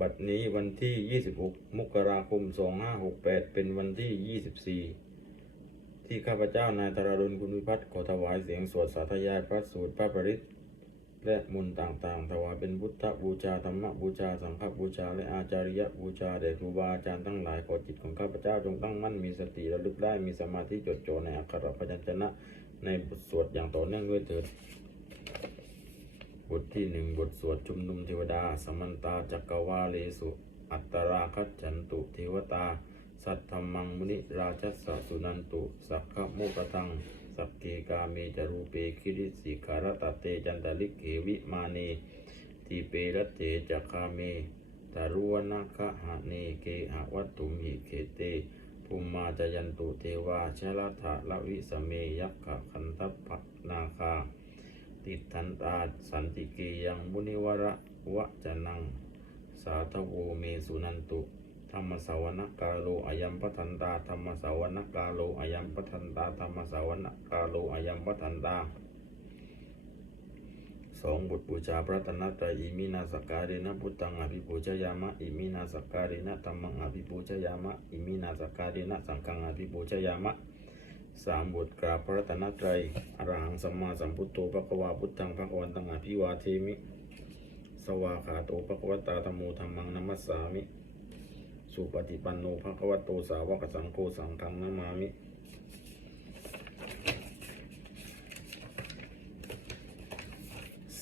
บัดนี้วันที่ 26 มกราคม 2568 เป็นวันที่ 24 ที่ข้าพเจ้านายธราดลคุณวิพัฒน์ขอถวายเสียงสวดสาธยายพระสูตรพระปริตรและมนต์ต่างๆ ถวายเป็นพุทธบูชาธรรมบูชา สังฆบูชา และอาจาริยบูชาแด่ครูบาอาจารย์ทั้งหลายขอจิตของข้าพเจ้าจงตั้งมั่นมีสติระลึกได้มีสมาธิจดจ่อในอักขระพยัญชนะ ในบทสวดอย่างต่อเนื่องด้วยเถิด บทที่หนึ่งบทสวดชุมนุมเทวดา สมันตาจักกวาเลสุ อัตตราคัจฉันตุเทวตา สัทธมมังมุนิราชสสุนันตุ สักขะโมกตัง สักเกกาเมจารูเปคิริสิขารตเตจันตลิกเขวิมาเนทีเปรตเตจักคาเมตารุวนาคะหะเนเกหะวัตถุมิเขเตภูมิมาจยันตุเทวาชลถะละวิสเมยักขะคันทัพพนาคา ติดทันตาสันติเกยังมุนิวระวะจนัง สาธโวเมสุนันตุ ธรรมสาวนกาโลอายัมปทันตาธรรมสาวนกาโลอายัมปทันตาธรรมสาวนกาโลอายัมปทันตาสองบทบูชาพระตนตรัยอิมินาสการินะพุทธังอภิปูชยามะอิมินาสการินะธรรมังอภิปูชยามะอิมินาสการินะสังฆังอภิปูชยามะ สามบทกราบพระรัตนตรัยอรหังสัมมาสัมพุทโธพระกวาพุทธังพระกวันตังอภิวาเทมิ สวาขาโตพระกวตาธรรมูธรรมังนัมมัสสามิ สุปฏิปันโนพระกวโตสาวกสังโฆสังฆังนามามิ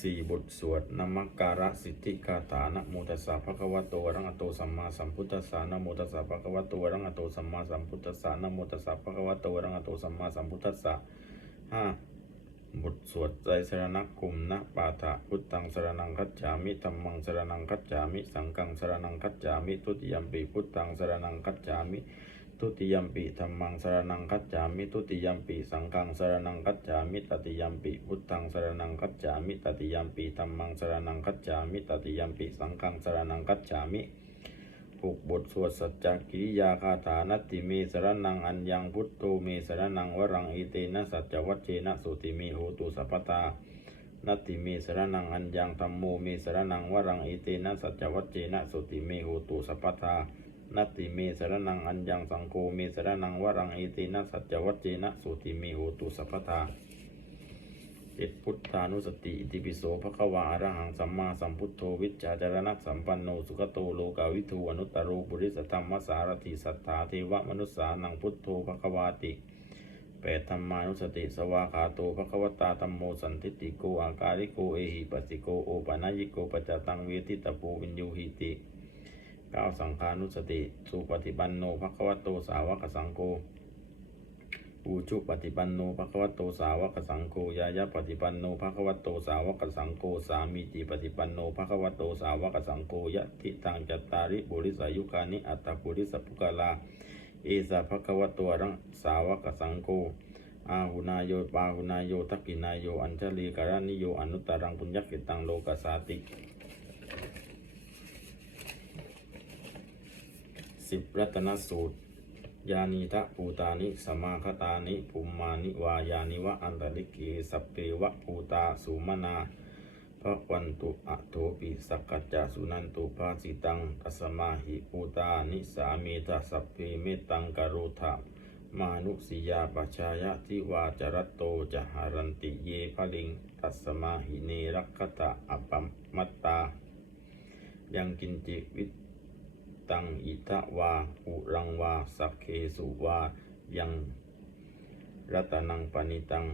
สี่บทสวดนมักการะสิทธิคาถานะโมตัสสะภะคะวะโตอะระหะโตสัมมาสัมพุทธัสสะนะโมตัสสะภะคะวะโตอะระหะโตสัมมาสัมพุทธัสสะนะโมตัสสะภะคะวะโตอะระหะโตสัมมาสัมพุทธัสสะห้าบทสวดใจสรณคมนะปาฐะพุทธังสรนังคัจฉามิธัมมังสรนังคัจฉามิ สังฆังสรนังคัจฉามิทุติยมปีพุทธังสรนังคัจฉามิ ทุติยมปีธรรมังสารนังคัจฉามิทุติยมปีสังฆังสารนังคัจฉามิตติยมปีพุทธังสารนังคัจฉามิตติยมปีธรรมังสารนังคัจฉามิตติยมปีสังฆังสารนังคัจฉามิผูกบทสวดสัจจกิริยาคาถานัตติเมสรนังอัญญังพุทโธเมสรนังวรังอิเตนะสัจจวัชเชนะสุติเมโหตุสัพพตานัตติเมสรนังอัญญังธรรมโมเมสรนังวรังอิเตนะสัจจวัชเชนะสุติเมโหตุสัพพทา นัตติเมสรนังอัญญังสังโฆเมสรนังวรังอิตินะสัจจวัจเจนะสุติเมโหตุสัพพทาเจ็ดพุทธานุสติอิติปิโสภควาอรหังสัมมาสัมพุทโธวิจจารณะสัมปันโนสุขโตโลกาวิทูอนุตตรโรปุริสธรรมสารติสัทธาเทวมนุสสานังพุทโธภควาติแปดธรรมานุสติสวาขาโตภควตาธรรมโมสันทิติโกอาการิโกเอหิปัสสิโกโอปะนายิโกปัจจตังเวทิตปูวินยูหิติ ก้าสังขานุสติ สุปฏิปันโนภควโตสาวกสังโฆปูชุปฏิปันโนภควโตสาวกสังโฆยายาปฏิปันโนภควโตสาวกสังโฆสามีจิปฏิปันโนภควโตสาวกสังโฆยะทิตังจัตตาริบุริสายุคานิอัตตปุริสปุกาลาเอสาภควโตรังสาวกสังโฆอาหุนายโยปาหุนายโยทักกินายโย อัญชลีการานิโย อนุตตรังปุญญกิตังโลกสาติ สิบรัตนสูตร ยานีทะภูตานิสมาคตานิภูมานิวายานิวะอันตริกีสัพเพวะภูตาสุมนาพระวันตุอะโทปิสักกัจจาสุนันตุภาสิตังตัสมาหิภูตานิสามีทะสัพเพเมตังกโรธามานุสิยาปชายะทิวาจรัตโตจะหารันติเยภลิง ตัสมาหิเนรักขตะอปัมมัตตา ยังกินจิวิต ตังอิทะวาอุรังวา สักเคสุวา ยังรัตนังปณิตัง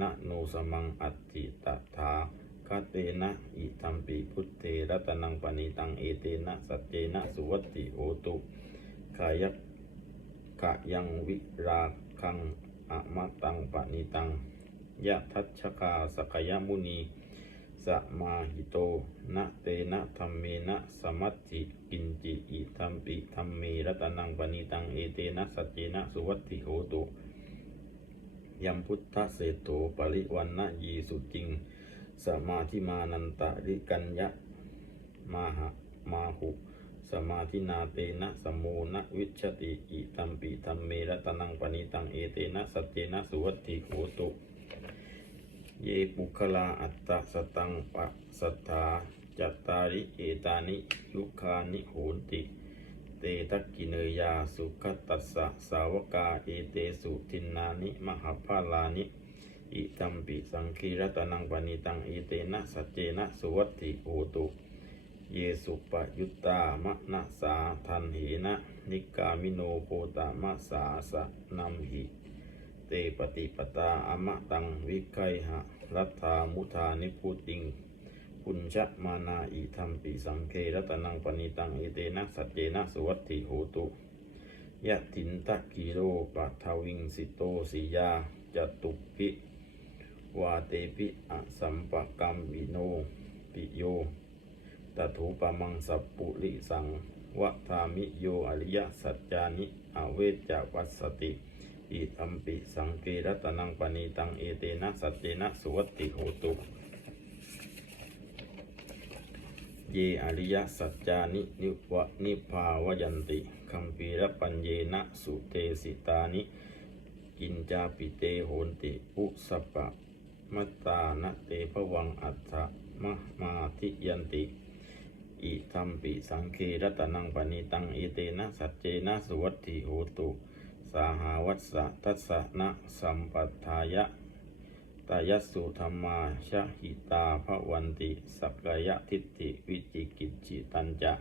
นะโนสมังอัตติตถาคาเตนะอิทัมปิพุทเทรัตนังปณิตังเอเตนะสัจเจนะสุวัติโหตุขายกะยังวิราคังอะมะตังปะนิตังยะทัชกาสกยมุนี สมาหิโต นะเตนะธรรมเมนะสมัตติกินจิอิธรรมปิธรรมเมรัตนังปณิตังเอเตนะสัจเจนะสุวัตติโหตุยัมพุทธเศโถปริวันนะยีสุจริง สมาธิมานันตะริกัญญะมาหะมาหุสมาธินาเตนะสมโมนะวิชติอิตัมปิธัมเมรตนังปณิตังเอเตนะสัจเจนะสุวัตติโหตุ เยปุคลาอัตตะสตังปะสัทธาจัตตาริเอตานิยุคานิโหนติ เตทักกิเนยาสุขตัสสะสาวกาเอเตสุทินนานิมหาภาลานิอิตัมปิสังคีรัตนังปณิตังเอเตนะสัจเจนะสุวัตติโหตุเยสุปยุตตามะนะสาทันหินะนิกามิโนโคตามะสาสะนัมหิ เตปฏิปตาอมะตังวิไคหะรัตถามุทานิพุติงปุญชะมานาอิธรรมปิสังเครัตนังปณิตังเอเตนะสัจเจนะสุวัตติโหตุยะตินตะกิโลปัทวิงสิโตสิยาจตุปิวาเตปิอสัมปกรรมวิโนปิโยตถูปมังสัพปุริสังวะทามิโยอริยสัจจานิอเวจจวัสสติ อิตัมปิสังเกรัตนังปณีตังเอเตนะสัจเจนะสุวัตติโหตุเยอริยสัจจานินิวะนิพาวยันติคัมปีรปัญเยนะสุเตสิตานิกินจาปิเตโหนติอุสปปะมัตตานะเตภวังอัฏฐมะมาทิยันติอิทัมปิสังเครัตนังปณิตังเอเตนะสัจเจนะสุวัตถิโหตุ สาหาวัสสะทัสสะนะสัมปัฏฐายะตายัสุธรรมาชะหิตาภวันติสักกายทิฏฐิวิจิกิจจิตันจะ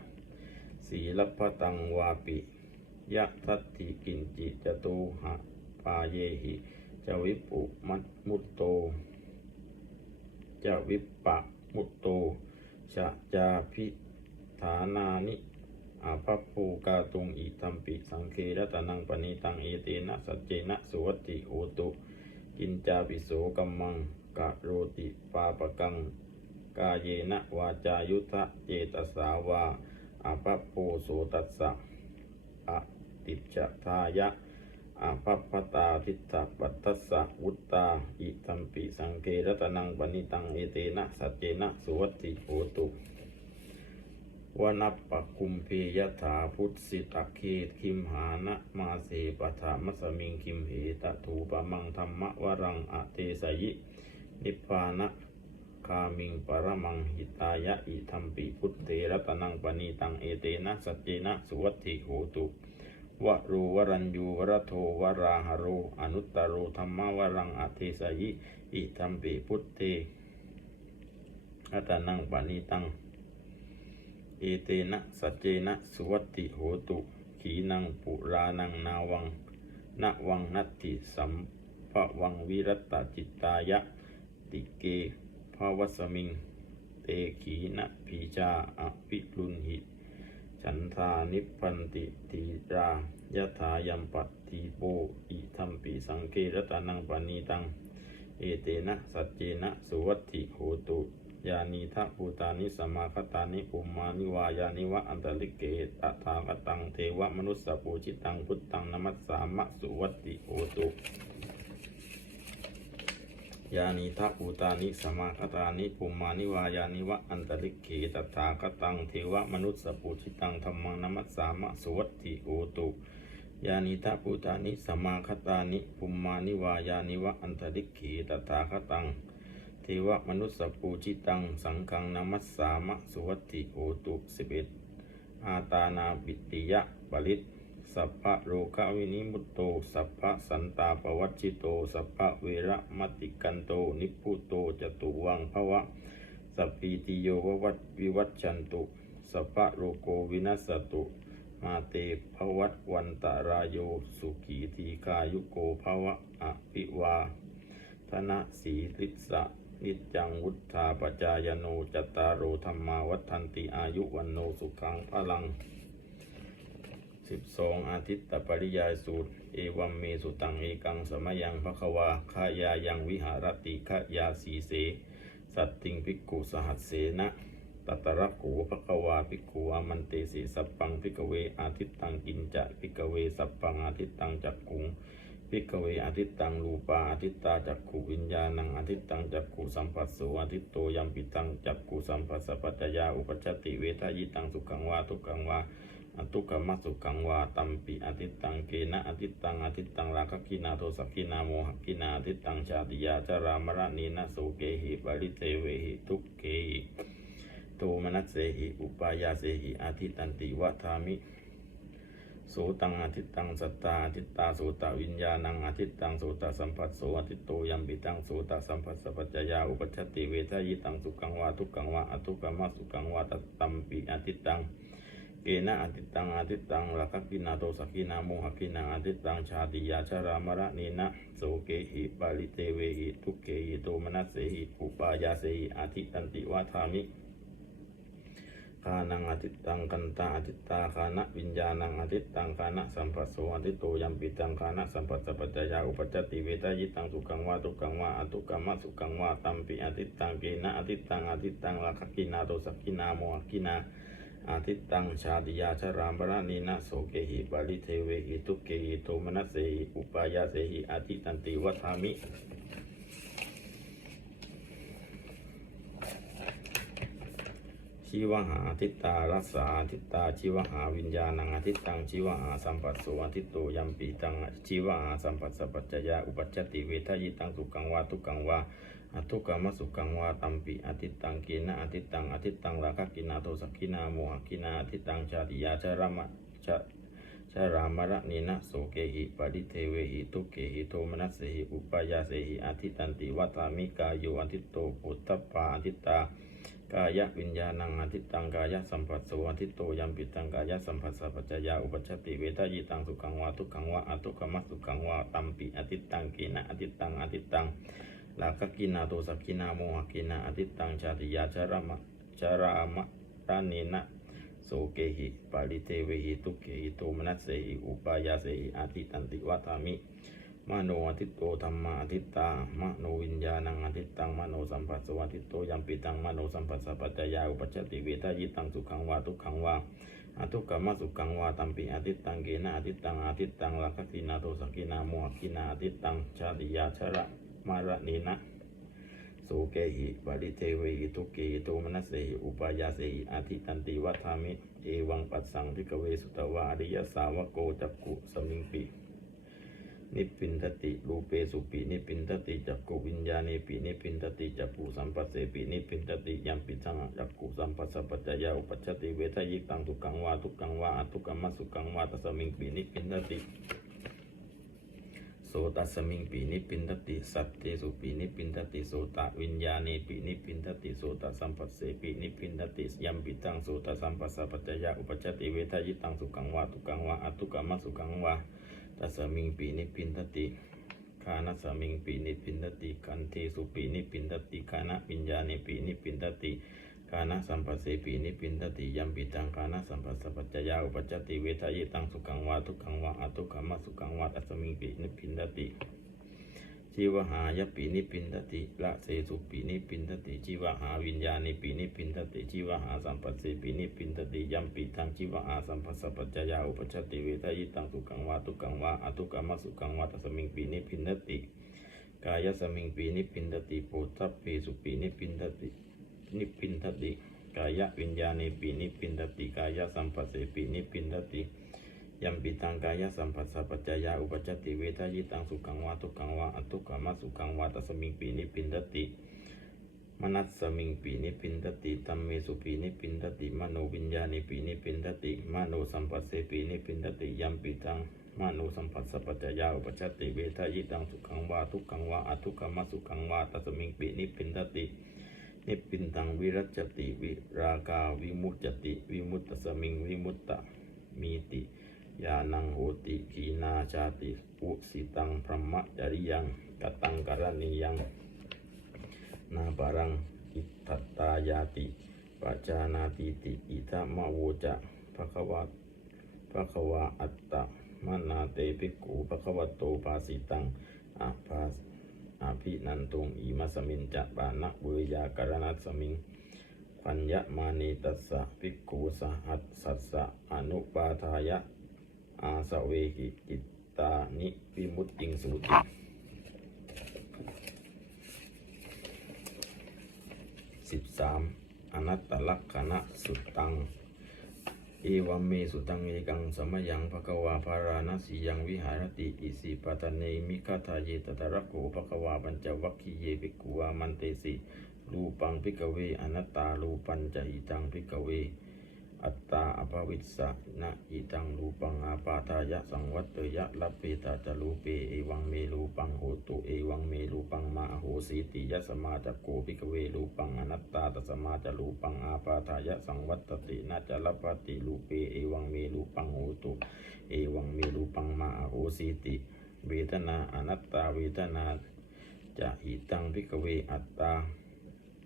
ศีลพตังวาปิยะทัตถิกินจิจตุหะปาเยหิจวิปุมัตมุตโตจะวิปปะมุตโตชะจาพิฐานานิ อาภัพภูกาตุงอิตัมปิสังเครตนังปณิตังเอเตนะสัจเจนะสุวัติโหตุกินจาปิโสกัมมังกะโรติปาปกัง กาเยนะวาจายุทธะเจตสาวาอาภัพโพโสตัสสะอะติจทายะอาภัพพตาทิฏฐปัตตัสสะวุตตาอิตัมปิสังเกรตนังปณิตังเอเตนะสัจเจนะสุวัติโหตุ วนัปปคุมเพยถาพุทธิตะเคคิมหานะมาเสปถามสมิงคิมเหตะถูปะมังธรรมวรังอเตสยิ นิพพานะคามิงปรมังหิตายะอิธรรมปิพุทเทระตนังปณีตังเอเตนะสัจเจนะสุวัตถิโหตุวะรูวรัญยูวรโทวราหโรอนุตตโรธรรมวรังอเทสยิ อิธรรมปิพุทเทระตนังปณีตัง เอเตนะสัจเจนะสุวัติโหตุ ขีนังปุรานังนาวังนาวังนัตติสัมภวังวิรัตตจิตตายะ ติเกภาวสมิง เตขีนะพีชาอภิลุนหิ ฉันทานิพันติทีรายะถายัมปัตติโปอิทัมปิสังเกรตานังปณีตัง เอเตนะสัจเจนะสุวัติโหตุ ยานีทะภูตานิสมาคตานิปุมานิวายานิวะอันตลิเกตถาคตังเทวมนุสสปูจิตังพุทธังนมัสสามะสุวัติโหตุยานิทะภูตานิสมาคตานิปุมานิวายานิวะอันตลิเกตถาคตังเทวมนุสสปูจิตังธรรมังนมัสสามะสุวัติโหตุยานิทะภูตานิสมาคตานิปุมานิวายานิวะอันตลิเกตถาคตัง ทวมนุสสปูจิตัง สังฆังนามัสสามะสุวัติโหตุสิบเอ็ดอาตานาบิติยะปริตสัพพะโรควินิมุตโต สัพพะสันตาปวัชิโต สัพพะเวระมติกันโต นิพุโตจตุวังภวะ สัพพีติโยววัตวิวัชชันตุ สัพพะโรโกวินัสสตุ มาเตภวัตวันตารายโยสุขีทีคายุโกภวะอภิวาธนะสีลิสะ นิจังวุฒาปจายโนจตารโอธรรมาวัฏันติอายุวันโนสุขังพลังสิบสองอาทิตตปริยายสูตร เอวัมเมสุตังเอกังสมยังภควาขายายังวิหารติขายาสีเส สัตติงภิกขุสหัสเสนะตัตระโขภควาภิกขุอามันเตสีสัพปังภิกเวอาทิตตังกินจะภิกเวสัพปังอาทิตตังจักขุง พิกเวอทิตตังรูปาอาทิตตาจักขูวิญญาณังอาทิตตังจักขูสัมปัสโสอาทิตโตยัมปิตังจักขูสัมปัสสะปัจจยาอุปจติเวทายิตังสุขังวาทุกังวาอทุกขมัสุขังวาตัมปิอาทิตตังเกนะอาทิตตังอาทิตตังราคกินาโทสักินาโมหกินาอาทิตตังชาติยาจารามรณีนะโสเกหิปริเทเวหิทุกเกหิโทมนัสเสหิอุปายาเสหิอาทิตันติวัฏามิ สตังอาทิตตังสัตตาอาทิตตาโสตวิญญาณังอาทิตตังโสตสัมผัสโสอาทิตโตยัมปิตังโสตสัมผัสสัพจยาอุปชติเวทายตังสุกังวาทุกังวาอทุกขมะสุกังวาตตัมปิอาทิตตังเกนะอาทิตตังอาทิตตังลักขกินาโตสกกินาโมหกินาอาทิตตังชาติยาชารามระนีนะโสเกหิปาลิเตเวหิทุเกหิโตมนัสเสหิอุปายาเสหิอาทิตันติวาทามิ คานังอาทิตตังกันตาอาทิตตาคานะวิญญาณังอาทิตตังคานะสัมปัสโสอาทิตโตยัมปิตังคานะสัมปัสสะปัจจยาอุปจติเวทายตังสุขังวาทุกขังวาอทุกขมะสุขังวาตัมปิอาทิตตังเกนะอาทิตตังอาทิตตังลักขกินาโตสักกินาโมหกินาอาทิตตังชาติยาชรามปรานีนะโสเกหิบาลิเทเวหิทุเกหิโทมนัสเสหิอุปายาเสหิอาทิตันติวัฏามิ ชีวหาทิตตารัสสาทิตตาชีวหาวิญญาณังอาทิตตังชีวหาสัมปัสโสอาทิตโตยัมปีตังชีวหาสัมปัสสปัจจยาอุปัชชติเวทยิตังสุกังวาทุกังวาอทุกขมสุกังวาตัมปิอาทิตตังกีนะอาทิตตังอาทิตตังราคะกินาโทสกินาโมหกินาอาทิตตังชาติยาชรามะชะชรามระนีนะโสเกหิปริเทเวหิทุเกหิโทมนัสเสหิอุปายาเสหิอาทิตันติวัตามิกาโยอาทิตโตปุตตปาอาทิตตา กายวิญญาณังอาทิตตังกายสัมผัสสอาทิตโตยัมปิตังกายสัมผัสสปัจจยาอุปชติเวทายตังสุขังวาทุกขังวาอทุกขมัสสุขังวาตัมปิอาทิตตังกีนะอาทิตตังอาทิตตังลาคกินาโตสักกินาโมหกินาอาทิตตังชาติยาชรามะชรามะตานินะโสเกหิปาลิเทเวหิทุเกหิโตมนัสเสหิอุปายาเสหิอาทิตันติวัฏามิ มโนอาทิตโตธรรมาอาทิตตามโนวิญญาณังอาทิตตังมโนสัมปัสสวาทิตโตยัมปิตังมโนสัมปัสสะปัจจยาอุปชติเวทายตังสุขังวาทุกขังวาอทุกขมะสุขังวาตัมปิอาทิตตังเกนะอาทิตตังอาทิตตังลักขินาโตสักกินาโมหกินาอาทิตตังชาติยาชระมาระนีนะโสเกหิปาริเทวหิทุกเกหิโตมนัสเสหิอุปายาเสหิอาทิตันติวัฏามิ เอวังปัสสังทิกเวสุตวาอริยสาวโกจักกุสมิงปิ นิพินทติรูเปสุปินิพินทติจักกุวิญญาณีปินิพินทติจักกุสัมปัสเสปินิพินทติยัมปิสังจักกุสัมปัสสะปัจจยาอุปัชติเวทยิตังทุกังวาทุกังวาอทุกขมัสสุขังวาตัสมิงปินิพินทติโสตัสมิงปีนิพินทติสัตเตสุปีนิพินทติโสตวิญญาณีปีนิพินทติโสตสัมปัสเสปินิพินทติยัมปิตังโสตสัมปัสสะปัจจยาอุปัชติเวทยิตังสุขังวาทุกังวาอทุกขมัสสุขังวา ตัสมิงปีนิพพินทติคานะสมิงปีนิพพินทติกันเทสุปีนิพพินทติคานะปิญญาณิปีนิพพินทติคานะสัมปัสเสปีนิพพินทติยัมปิตังคานะสัมปัสสปัจจยาอุปจจติเวทายตังสุขังวาทุกขังวาอทุกขมะสุขังวาตัสมิงปีนิพพินทติ ชีวหายปีนิพินทติละเสสุปีนิพินทติชีวหาวิญญาณิปีนิพินทติชีวหาสัมปัสเสปีนิพินทติยัมปิตังชีวหาสัมปัสสปัจจยาอุปจจติเวทายตังสุขังวาทุกังวาอทุกขมสุขังวาตสมิงปีนิพินทติกายสมิงปีนิพินทติโพธัพเพสุปีนิพินทตินิพินทติกายวิญญาณีปีนิพินทติกายสัมปัสเสปีนิพพินทติ ยัมปิตังกายสัมปัสสะปัจจยาอุปจติเวทายิตังสุขังวาทุกังวาอทุกขมสุขังวาตัสมิงปีนิพินทติมนัสสมิงปีนิพินทติตัมเมสุปีนิพินทติมโนวิญญาณีปีนิพินทติมโนสัมปัสเสปีนิพินทติยัมปิตังมานุสัมผัสสะปัจจยาอุปชติเวทายตังสุขังวาทุกังวาอทุกขมสุขังวาตัสมิงปินิพินทตินิพินตังวิรัจติวิรากาวิมุตจติวิมุตตสมิงวิมุตตมีติ ยานังโหติขีนาชาติอุสิตังพรหมจริยังกตังกรณียัง นาปารังอิทัตตายาติปัจจานาติติอิทัมมะโวจะภควาภะคะวะอัตตะมนาเตปิกขุภะคะวะโตภาสิตังอาภาสอาภินันตุงอิมัสมินจะปานะเวยากรณัสมิงปัญญมานีตัสสะภิกขุสหัสสัสสะอนุปาทายะ อาสเวหิจิตตานิวิมุตติงสุติสิบสามอนัตตลักขณะสุตัง เอวัมเมสุตังเอกังสมยังภควาภาราณสียังวิหารติอิสิปัตเนมิคาทาเยตตะระโกภควาปัญจวัคคีเยภิกขุวามันเตสิรูปังพิกเวอนัตตารูปัญจะอิตังพิกเว อัตตาอภวิสสะนะอิตังรูปังอาปาทายะสังวัตเตยะลัพเพตาจรูเปเอวังเมรูปังโหตุเอวังเมรูปังมาโหสีติยะสมาจักโกภิกเวรูปังอนัตตาตสมาจรูปังอาปาทายะสังวัตตินาจลัพพติรูเปเอวังเมรูปังโหตุเอวังเมรูปังมาโหสีติเวทนาอนัตตาเวทนาจะอิตังภิกเวอัตตา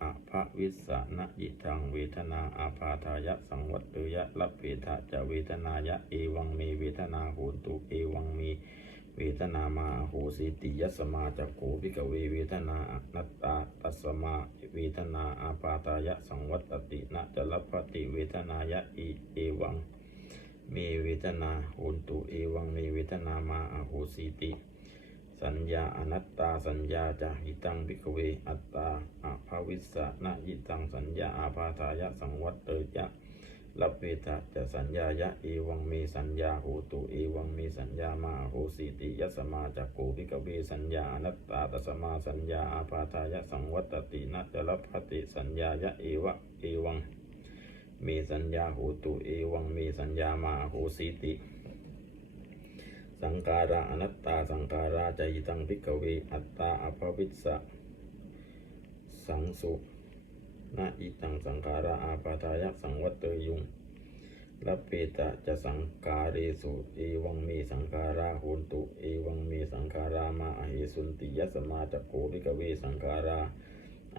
อภวิสนะยิทังเวทนาอาพาทายะสังวัตเตยะรับเวทะจะเวทนายะเอวังเมเวทนาโหนตุเอวังเมเวทนามาโหสิติยัสมาจักโขภิกเวเวทนาอนัตตาตัสมาเวทนาอาปาทายะสังวัตตินะจะรับปฏิเวทนายะอีเอวังเมเวทนาโหนตุเอวังเมเวทนามาอโหสิติ สัญญาอนัตตาสัญญาจะหิตังพิกเว อัตตาอาภาวิสสะนะหิตังสัญญาอาภาทายะสังวัตเตยะลับเวทะจะสัญญายะเอวังเมสัญญาโหตุเอวังเมสัญญามาโหสีติยัสมาจักโกพิกเวสัญญาอนัตตาตัสมาสัญญาอาภาทายะสังวัตตินะจะรับพติสัญญายะเอวะเอวังเมสัญญาโหตุเอวังเมสัญญามาโหสีติ สังการะอนัตตาสังการะใจตังพิกเวอัตตาอภวิสสะสังสุนาอิตังสังการะอาปาทายะสังวัตเตยุงรับเปตะจะสังการเรสุเอวังเมสังการะโหนตุ เอวังเมสังการามาอเหสุนติยสมาจักโกริกเวสังการา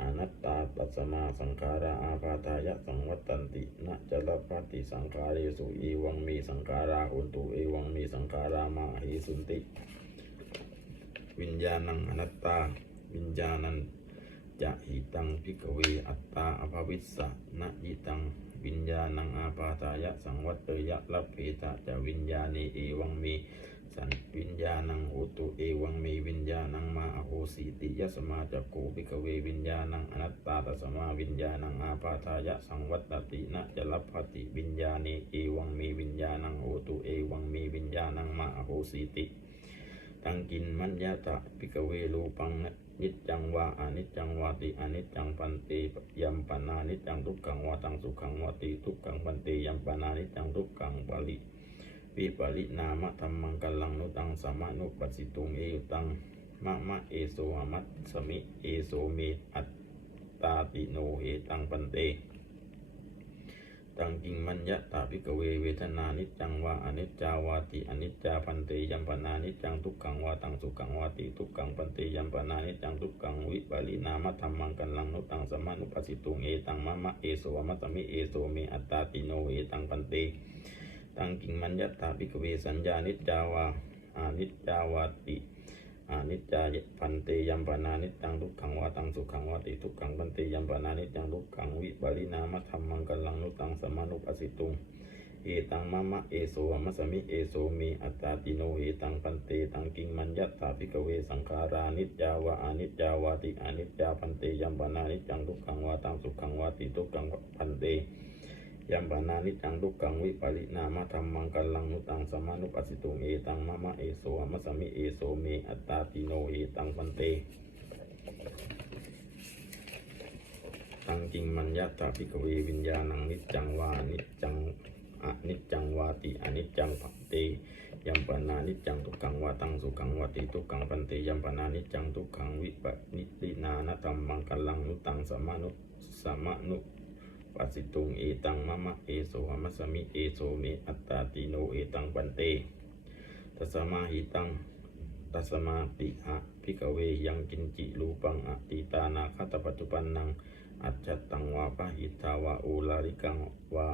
อนัตตาปัสสมาสังการะอาปาทายะสังวัตตันตินะจะรับปฏิสังการเรสุเอวังเมสังการาโหนตุเอวังเมสังการามาอเหสุนติ วิญญาณังอนัตตา วิญญาณันจะหิตังพิกเวอัตตาอภวิสสะนะยิตังวิญญาณังอาปาทายะสังวัตเตยะลัพเพตะจะวิญญาณีเอวังเม สันวิญญาณังโหตุเอวังเมวิญญาณังมาอโหสีติยสมาจักโกภิกเววิญญาณังอนัตตาตสมาวิญญาณังอาปาทายะสังวัตตินะจลพติวิญญาณีเอวังเมวิญญาณังโหตุเอวังเมวิญญาณังมาอโหสีติตังกินมัญญาตะพิกเวรูปังนิจจังวาอนิจจังวาติอนิจจังปันติยัมปนานิจจังทุกขังวาตังสุขังวาติทุกขังปันติยัมปนานิจจังทุกขังปา ลิปริณามะธรรมังกัลลังนุตังสมานุปัสสิตุงเอยุตังมะมะเอโสอมัตสมิเอโสเมอัตตาติโนเหตังปันเตตังกิงมัญญะตาภิกเวเวทนานิจังวาอนิจจาวาติอนิจจาพันเตยัมปนานิจังทุกขังวาตังสุขังวาติทุกขังปันเตยัมปนานิจังทุกขังวิปาริณามะธรรมังกันลังนุตังสมานุปัสสิตุงเอตังมะมะเอโสมัตตมิเอโสเมอัตตาติโนเอตังปันเต ตังกิงมัญญะตาภิกเวสัญญานิจจาวาอานิจจาวาติอานิจจายพันเตยัมปนานิจังทุกขังวาตังสุขังวาติทุกขังปันเตยัมปนานิจังทุกขังวิปาริณามะธรรมังกัลลังนุตังสมานุปัสสิตุงเอตังมะมะเอโสมัสมิเอโสเมอัตตาติโนเอตังปันเตตังกิงมัญญัตถาภิกเวสังขารานิจจาวะอานิจจาวาติอานิจจาพันเตยัมปนานิจจังทุกขังวาตังสุขังวาติทุกขังพันเต ยัมปนานิจังทุกขังวิปาริณามะธรรมังกัลลังนุตังสมานุปัสสิตุงเอตังมะมะเอโสมัสสมิเอโสเมอัตตาติโนเอตังปันเตตังจิงมัญญาตาภิกเววิญญาณังนิจจังวานิจจังอนิจจังวาติอนิจจังปันเตยัมปนานิจจังทุกขังวาตังสุขังวาติทุกขังปันเตยัมปนานิจจังทุกขังวิปนิตินานธรรมังกัลลังนุตังสมานุสมานุ ปัสสิตุงเอตังมะมะเอโสหมัสสมิเอโสเมอัตตาติโนเอตังปันเตตัสมาหิตังตัสมาติหะพิกเวยังกินจิรูปังอติตานาคตปัจจุปันนังอัจจตังวาปะหิตาวาโอลาริกังวา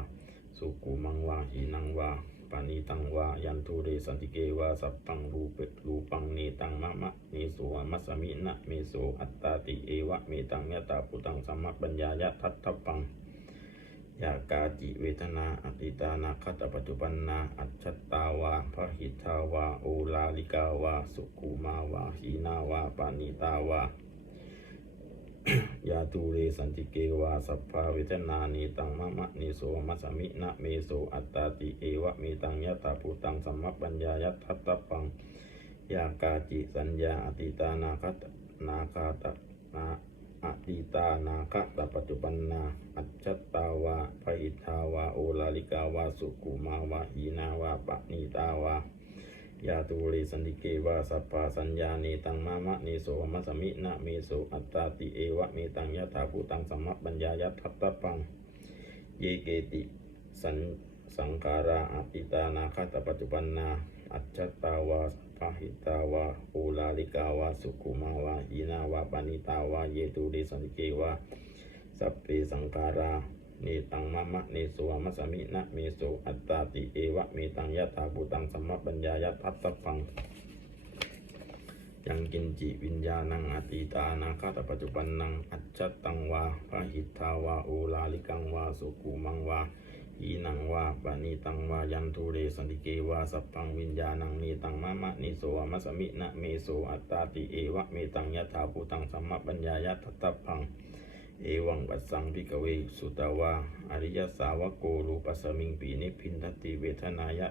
สุกุมังวาหินังวาปานิตังวายันทุเรสันติเกวาสัพพังรูเปเรูปังเนตังมะมะเมโสหมัสสมินะเมโสอัตตาติเอวะเมตังยะตาปุตังสัมมัปปัญญายะทัตถปัง ยากาจิเวทนาอติตานาคตปัจจุบันนาอัจฉตาวาพหิทาวาโอลาลิกาวาสุกุมาวาหีนาวาปานิตาวายาตูเรสันติเกวาสัพพาเวทนานีตังมะมะนิโสมัสมินะเมโสอัตตาติเอวะเมตังยะตาปุตังสัมมปัญญายะทัตตปังยากาจิสัญญาอติตานาคตนาคาตา ตานาคตปัจจุบันนาอัจตาวาพหิทาวาโอลาลิกาวาสุกุมาวาหีนาวาปะนีตาวายาตูริสันติเกวาสัพพาสัญญาเนตังมามะเนโสมัสมินะเมโสอัตตาติเอวะเมตังยะถาภูตังสัมมะปัญญายัตถัตตปัง เยเกติสันสังขาราอติตานาคตปัจจุบันนาอัจจตาวา พหิตาวาโอลาลิกาวาสุขุมาวาหีนาวาปานิตาวาเยตูริสันเกวาสัพเพสังขาราเนตังมะมะเนโสมัสสมินะเมโสอัตตาติเอวะเมตังยะถาภูตังสัมมะปัญญายัตถัตตะปังยังกินจิวิญญาณังอติตานาคาตปัจจุบันนังอัจจตังวาพระหิทธาวาโอลาลิกังวาสุกุมังวา อีนังวาปานิตังวายันทุเรสันติเกวาสัพพังวิญญาณังนีตังมะมะนิโสมัสมินะเมโสอัตตาติเอวะเมตังยะถาภูตังสัมมปัญญายะทัตตพัง เอวังปัสสังพิกเวสุตาวาอริยสาวกโกรูปัสมิงปีนิพินทติเวทนายะ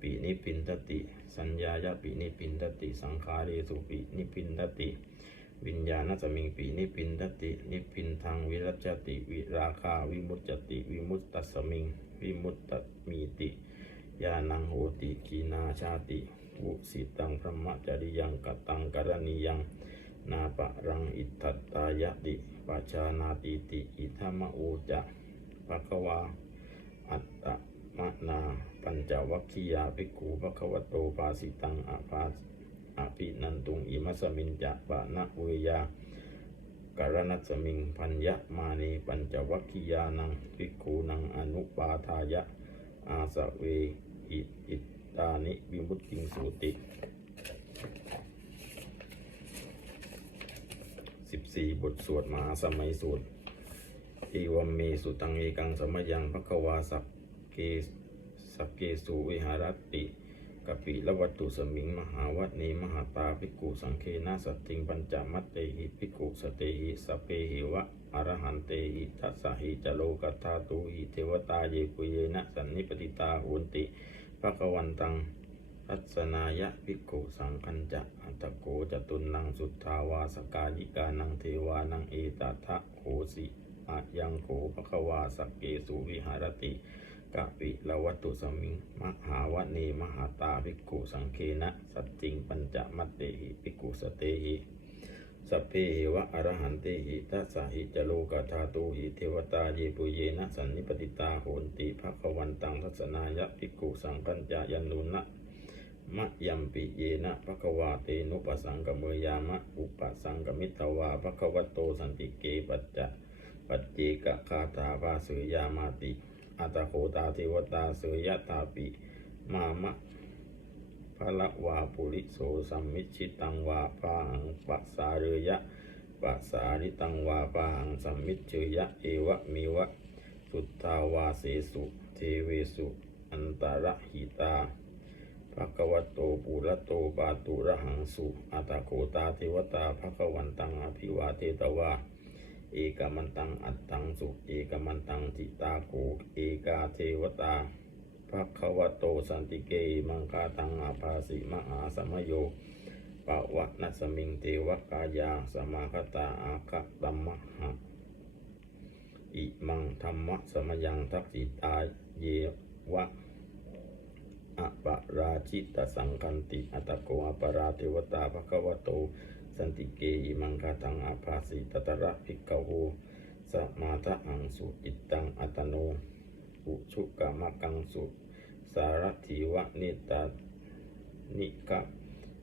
ปินิพินทติ สัญญายะปินิพินทติ สังขาเรสุปินิพินทติ วิญญาณสมิงปินิพินทติ นิพินทางวิรัจติ วิราคาวิมุตจติ วิมุตตสมิง วิมุตตมีติยานังโหติกีนาชาติวุสิตังพระมจริยังกตังกรณียัง นาปะรังอิทัตตายติปัจจานาติติ อิธรรมโอจะภะควา อัตตมะนา ปัญจวัคคียาภิกขุภควโตปาสิตังอาภา อภินันตุงอิมัสมินจะปะนะเวยาการนัสมิงพัญญะมานีปัญจวัคคียานังภิกขุนังอนุปาทายะ อาสะเวอิอิตานิวิมุตติงสุติสิบสี่บทสวดมหาสมัยสูตรเอวมเมสุตังเอกังสมยังภควาสักเกสักเกสุวิหารติ กปิละวัตตุสมิง มหาวัตเนมหาตาภิกขุสังเคนะสัตติงปัญจมัตเตหิภิกขุสเตหิสเพหิวะอรหันเตหิทัสสหิจโลกัตถาตุหิเทวตาเยปุเยนะสันนิปติตาโหนติภควันตังทัศนายะภิกขุสังคัญจะอัตโกจตุนังสุทธาวาสกายิกานังเทวานังเอตทะโหสิอะยังโขภควาสักเกสุวิหารติ กะปิละวัตุสมิง มหาวเนมหาตาภิกขุสังเคนะ สัจจิงปัญจมัตเตหิภิกขุสเตหิสัพเพเหวะอรหันเตหิทัสสหิจโลกาธาตุหิเทวตาเยปุเยนะสันนิปติตาโหนติภควันตังทัศนายะภิกขุสังคัญจะยันนุนะมะยัมปิเยนะภควาเตนุปสังกเมยามะอุปสังกมิตวาภคะวะโตสันติเกปัจจะปัจเจกคาถาภาสยยามาติ อัตโคตาเทวตาเสยยะตาปิ มามะภะละวาปุริโสสัมมิชิตังวาปาหังปัสสาเรยะปัสสาริตังวาปาหังสัมมิชยะเอวะมิวะ สุทธาวาเสสุ เทเวสุ อันตรหิตาภะคะวะโตปุระโตปาตุระหังสุอัตโคตาเทวตาภะคะวันตังอภิวาเทตวา เอกมันตังอัตตังสุเอกมันตังจิตาโกเอกาเทวตาภควโตสันติเกมังคาตังอาภาสิมหาสมโยปะวะนัสมิงเทวกายาสมาคตาอาคตัมมะหะอิมังธรรมะสมยังทักษิตาเยวะอะปราชิตสังคันติอัตโกอะปราเทวตาภควโต สันติเกอิมังคาตังอาภาสิตตระภิกขโวสมาทะอังสุจิตตังอัตโน อุชุกามะกังสุ สารถีวะนิตานิกะ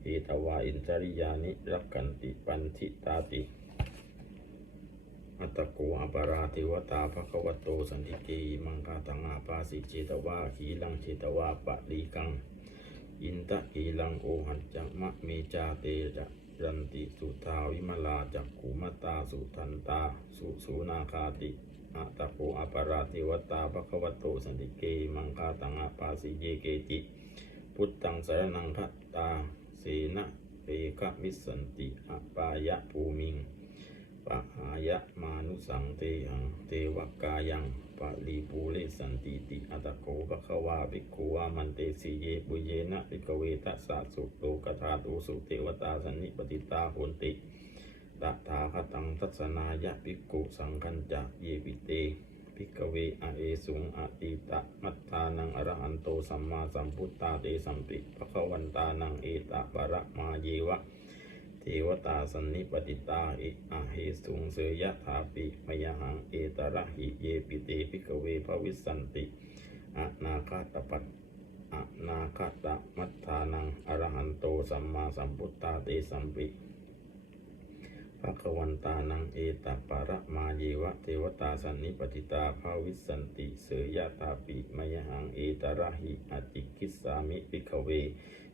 เอตวาอินจริยานิรักกันติปันทิตาติ อัตโกอปาราเทวตาภควโตสันติเกอิมังคาตังอาปาสิเจตวาขีลังเจตวาปะลีกัง อินตะกีลังโอหันจักมะเมจาเตจะ ยันติสุทาวิมลาจักขุมตาสุทันตา สุสุนาคาติอัตโกอปาราเทวตาภควโตสันติเกมังคาตังอาปาสิเยเกติพุทธังสรนังคัตตาเสนะเปกะมิสสันติอปายะภูมิงปะหายะมานุสังเตหังเทวกายัง ปะลีปูเลสันติติอัตโกภะคะวาภิกขุวามันเตสีเยปุเยนะภิกเวทัสสะสุโตกธาตุสุเทวตาสันนิปติตาโหนติตถาคตังทัศนายะภิกขุสังคัญจะเยปิเตภิกเวอะเอสุงอติตะมัตตานังอรหันโตสัมมาสัมพุทธาเตสัมปิภคะวันตานังเอตะปะระมาเยวะ เทวตาสันนิปติตาอิอะเหสุงเสยยะถาปิมยหังเอตระหิเยปิเตภิกเวภวิสันติอะนาคาตปัตอะนาคาตมัตถานังอรหันโตสัมมาสัมพุทธาเตสัมปิภะควันตานังเอตปะระมาเยวะเทวตาสันนิปติตาภาวิสันติเสยยะถาปิมยหังเอตระหิอติคิสามิภิกเว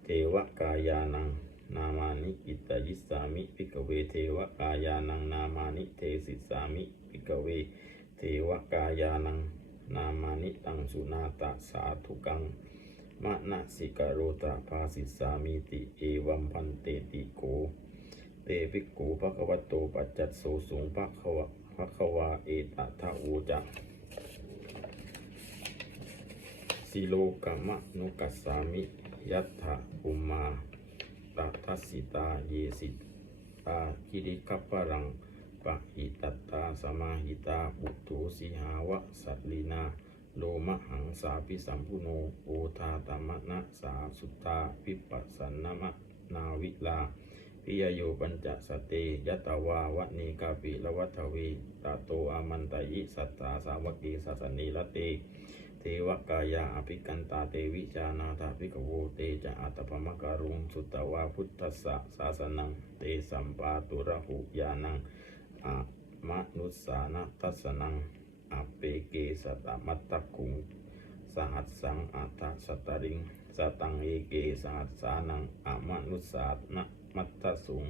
เทวกายานัง นามานิอิตายิสามิภิกเวเทวกายานังนามานิเทสิสามิภิกเวเทวกายานังนามานิตังสุนาตะสาธุกังมะนะสิกโรตะภาสิสามิติเอวัมพันเตติโก เตภิกขุภะคะวะโตปัจจัตโสสุงภะคะวะภะคะวาเอตทะอูจักสิโลกามะนุกัสสามิยัตถะอุมา ตทัสสิตาเยสิตาคิริคัปปะรังปะหิตัตตาสมาหิตาปุถุสิหาวะสัตลีนาโลมะหังสาปิสัมพุโนโอทาตมะนะสาสุตาปิปัสสนนมะนาวิลาพิยโยปัญจสเตยตาวาวะเนกาปิละวัตวีตาโตอามันตยิสัตตาสาวกีสัสนีละเต เทวกายาอภิกันตาเตวิจานาถาภิกขโวเตจะอัตปมการุงสุตวาพุทธัสสะสาสนังเตสัมปาตุระหุยานังอะมนุสานะทัสนังอเปเกสตมัตตคุงสหัสสังอัตสตริงสตังเอเกสหัสสานังอะมนุสานะมัตตสุง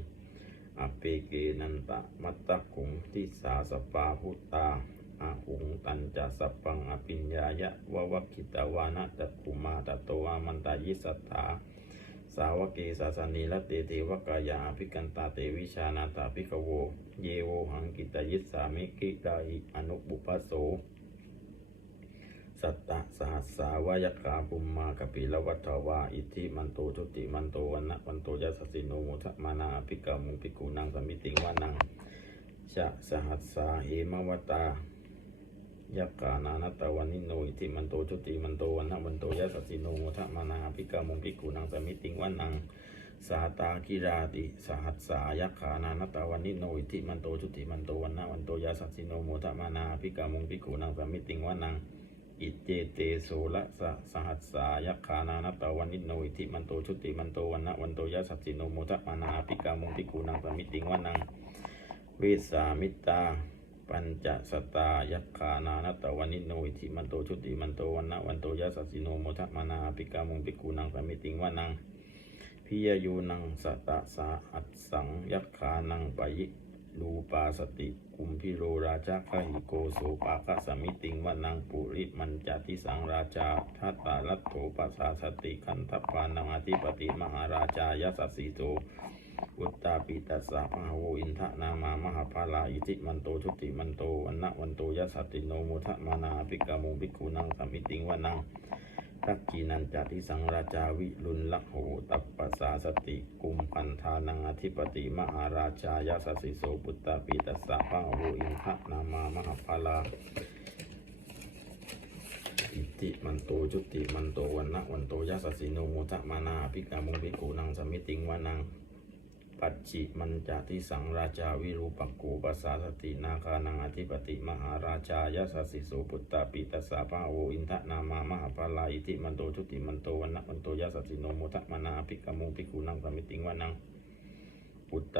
อเปเกนันตะมัตตะคุงทิสาสปาพุตตา อาหุงตันจะสัพพังอภิญญายะวะวัคิตาวานะตะคุมาตะตอามันตายิสัตถาสาวกเกสาสนีละเตเทวกายาภิกันตาเตวิชานาตาภิกขโว เยโวหังกิตายิสามิกิดาหิอนุปุปปสโส สัตตะสหัสสาวายคาปุมมากปิละวัฏวาอิทธิมันโตทุติมันโตวันนะวันโตยัสสิโนมุทะมานาภิกามุภิกุนังสมิติงวานังชะสหัสสาเหมวตา ยักกานานัตตวันนิโนอิทิมันโตทุติมันโตวันนะวันโตยัสสสิโนมุทะมานาภิกามุภิกขุนังสมิติงวานังสาตากิราติสหัสสายักขานานัตตาวันนิโนอิทิมันโตชุติมันโตวันนะวันโตยัสสสิโนโมทะมานาภิกามุภิกขุนังสมิติงวานังอิเจเตโสละสะสหัสสายักขานานัตตาวันนิโนอิทิมันโตชุติมันโตวันนะวันโตยัสสสิโนโมทะมานาปิกามงปิกูนังสมิติงวันนังเวสามิตา ปัญจสตายักขานานัตตาวันนิโนอิทิมันโตชุติมันโตวันนะวันโตยัสสสิโนโมทะมานาปิกามุงปิกูนังสมิติงวันนังพิยยูนังสตะสาหัสสังยักขานังปยิรูปาสติกุมพิโรราชาคหิโกโสปากะสมิติงวนังปุริมันจติสังราชาทัตตาลัตโถปัสสาสติคันทปานังอธิปติมหาราชายสัสสิโต อุตตาปิตัสสะพหโวอินทะนามามหาภาลาอิติมันโตชุติมันโตวันนะวันโตยัสสติโนมุทะมานาปิกามุปิกขุนังสมิติงวนังทักกีนันจติสังราชาวิรุณลักโหตัปปสาสติกุมพันธานังอธิปติมหาราชายาสสิโสปุตตาปีตัสสะพะโวอินทะนามามหาภาลาอิติมันโตจุติมันโตวันนะวันโตยาสสิโนโมทะมานาภิกามุภิกขุนังสมิติงวานัง ปัจจิมันจติสังราชาวิรูปักกูปัสสาสตินาคานังอธิปติมหาราชายาสสิโสปุตตาปิตัสสะพะโวอินทะนามามหาภาลาอิติมันโตชุติมันโตวันนะมันโตยาสสิโนโมทะมานาภิกขมุภิกขุนังสมิติงวันังปุตต